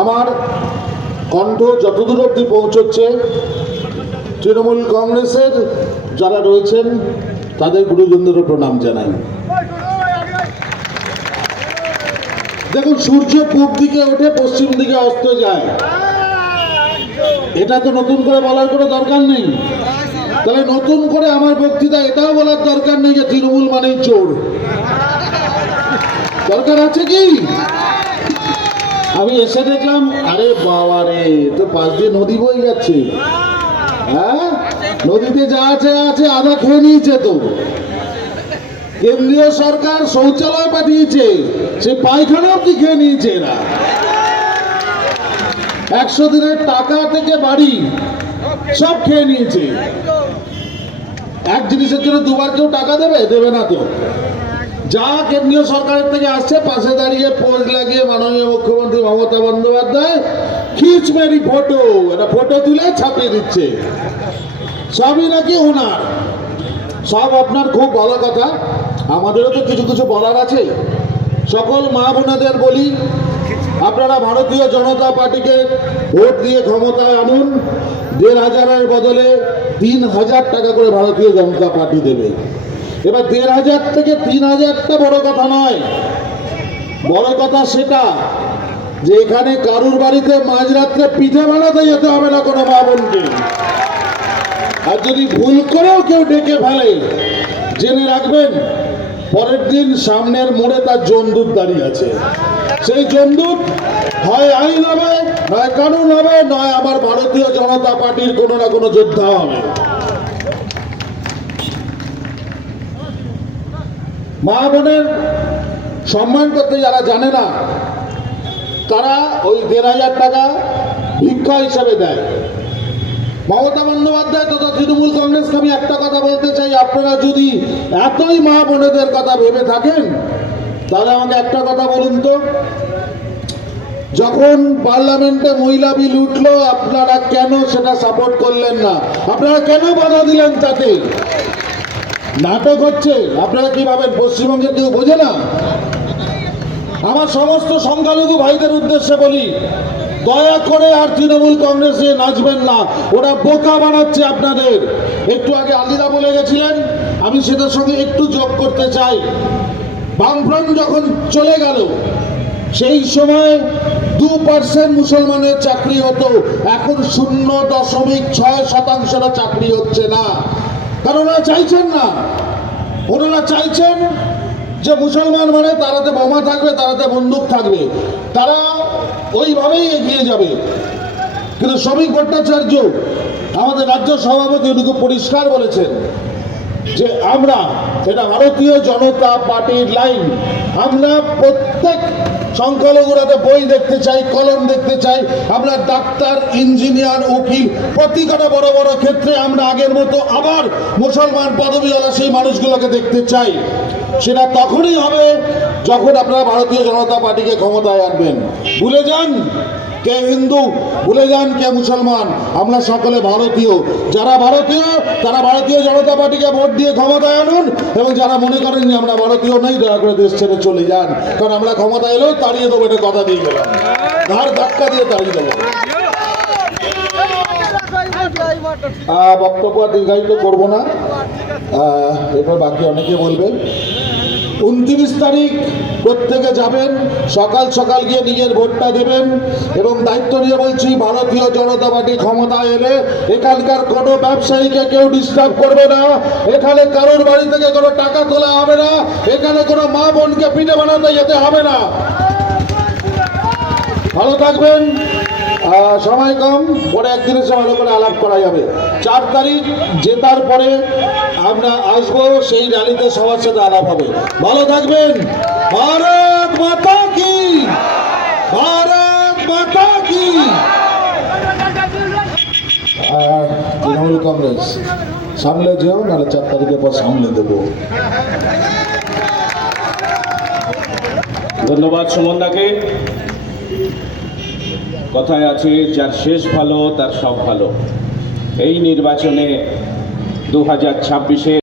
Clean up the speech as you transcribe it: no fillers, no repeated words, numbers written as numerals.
আমার কণ্ঠ যতদূর অবধি পৌঁছচ্ছে, তৃণমূল কংগ্রেসের যারা রয়েছেন তাদের গুরুজনদেরও প্রণাম জানাই। দেখুন, সূর্য পূব দিকে ওঠে, পশ্চিম দিকে অস্ত যায়। এটা তো নতুন করে বলার কোনো দরকার নেই। তাহলে নতুন করে আমার বক্তৃতা এটাও বলার দরকার নেই যে তৃণমূল মানেই চোর। দরকার আছে কি? আমি এসে দেখলাম, আরে বাবা রে, তো পাশ দিয়ে নদী বয়ে যাচ্ছে। হ্যাঁ, নদীতে যা আছে আছে আধা খেয়ে নিয়েছে। তো কেন্দ্রীয় সরকার শৌচালয় পাঠিয়েছে, সে পায়খানা অব্দি খেয়ে নিয়েছে এরা। 100 দিনের টাকা থেকে বাড়ি সব খেয়ে নিয়েছে। এক জিনিসের জন্য দুবার কেউ টাকা দেবে না। তো যা কেন্দ্রীয় সরকারের থেকে আসছে, পাশে দাঁড়িয়ে পোজ লাগিয়ে মাননীয় মুখ্যমন্ত্রী মমতা বন্দ্যোপাধ্যায় খিচমেরি ফটো, একটা ফটো তুলে ছাপিয়ে দিচ্ছে। সবই নাকি ওনার। সব আপনার খুব ভালো কথা, আমাদেরও তো কিছু কিছু বলার আছে। সকল মা বোনেদের বলি, আপনারা ভারতীয় জনতা পার্টিকে ভোট দিয়ে ক্ষমতায় আনুন। 1,500-এর বদলে 3,000 টাকা করে ভারতীয় জনতা পার্টি দেবে। এবার 1,500 থেকে 3,000টা বড় কথা নয়। বড় কথা সেটা যে এখানে কারুর বাড়িতে মাঝরাত্রে পিঠে বানাতে যেতে হবে না কোনো মা বোনকে। আর যদি ভুল করেও কেউ ডেকে ফেলে, জেনে রাখবেন পরের দিন সামনের মোড়ে তার জমদূত দাঁড়িয়ে আছে। সেই জমদূত হয় আইন হবে, নয় কানুন হবে, নয় আমার ভারতীয় জনতা পার্টির কোনো না কোনো যোদ্ধা হবে। মা বোনের সম্মান করতে যারা জানে না, তারা ওই 1,500 টাকা ভিক্ষা হিসাবে দেয়। মমতা বন্দ্যোপাধ্যায় তথা তৃণমূল কংগ্রেসকে আমি একটা কথা বলতে চাই, আপনারা যদি এতই মা বোনেদের কথা ভেবে থাকেন, তাহলে আমাকে একটা কথা বলুন তো, যখন পার্লামেন্টে মহিলা বিল উঠলো, আপনারা কেন সেটা সাপোর্ট করলেন না? আপনারা কেন বাধা দিলেন? তাতে নাটক হচ্ছে। আপনারা কি ভাবেন পশ্চিমবঙ্গের কেউ বোঝে না? আমার সমস্ত সংখ্যালঘু ভাইদের উদ্দেশ্যে বলি, দয়া করে আর তৃণমূল কংগ্রেসে নাচবেন না। ওরা বোকা বানাচ্ছে আপনাদের। একটু আগে আলিদা বলে গেছিলেন, আমি সেটার সঙ্গে একটু যোগ করতে চাই। বামফ্রন্ট যখন চলে গেল, সেই সময় 2% মুসলমানের চাকরি হতো, এখন 0.6% চাকরি হচ্ছে না। কারণ ওরা চাইছেন না। ওনারা চাইছেন যে মুসলমান মানে তারাতে বোমা থাকবে, তারাতে বন্দুক থাকবে, তারা ওইভাবেই এগিয়ে যাবে। কিন্তু শ্রমিক ভট্টাচার্য, আমাদের রাজ্য সভাপতি, উনি খুব পরিষ্কার বলেছেন যে আমরা, এটা ভারতীয় জনতা পার্টির লাইন, আমরা প্রত্যেক সংখ্যালঘুরাতে বই দেখতে চাই, কলম দেখতে চাই। আমরা ডাক্তার, ইঞ্জিনিয়ার, উকিল, প্রতিটা বড় বড় ক্ষেত্রে আমরা আগের মতো আবার মুসলমান পদবীওয়ালা সেই মানুষগুলোকে দেখতে চাই। সেটা তখনই হবে যখন আপনারা ভারতীয় জনতা পার্টিকে ক্ষমতায় আনবেন। ভুলে যান কে হিন্দু, ভুলে যান কে মুসলমান, আমরা সকলে ভারতীয়। যারা ভারতীয় তারা ভারতীয় জনতা পার্টিকে ভোট দিয়ে ক্ষমতায় আনুন, এবং যারা মনে করেন যে আমরা ভারতীয় নই, দয়া করে দেশ ছেড়ে চলে যান। কারণ আমরা ক্ষমতায় এলেও তাড়িয়ে দেবো, এটা কথা দিয়ে গেলাম, ঘাড় ধাক্কা দিয়ে তাড়িয়ে দেবো। বক্তব্য দীর্ঘায়িত করবো না, এরপর বাকি অনেকে বলবেন। 29 তারিখ প্রত্যেকে যাবেন, সকাল সকাল গিয়ে নিজের ভোটটা দেবেন। এবং দায়িত্ব নিয়ে বলছি, ভারতীয় জনতা পার্টি ক্ষমতায় এলে এখানকার কোনো ব্যবসায়ীকে কেউ ডিস্টার্ব করবে না, এখানে কারোর বাড়ি থেকে কোনো টাকা তোলা হবে না, এখানে কোনো মা বোনকে পিঠে বানাতে যেতে হবে না। ভালো থাকবেন। সময় কম, পরে একদিন এসে ভালো করে আলাপ করা যাবে। 4 তারিখ জেতার পরে আমরা আসবো, সেই র্যালিতে সবার সাথে আলাপ হবে। ভালো থাকবেন। ভারত মাতা কি, ভারত মাতা কি। তৃণমূল কংগ্রেস সামলে যেও, নাহলে 4 তারিখের পর সামলে দেবো। ধন্যবাদ সুমনদাকে। কথায় আছে, যার শেষ ভালো তার সব ভালো। এই নির্বাচনে 2026-এ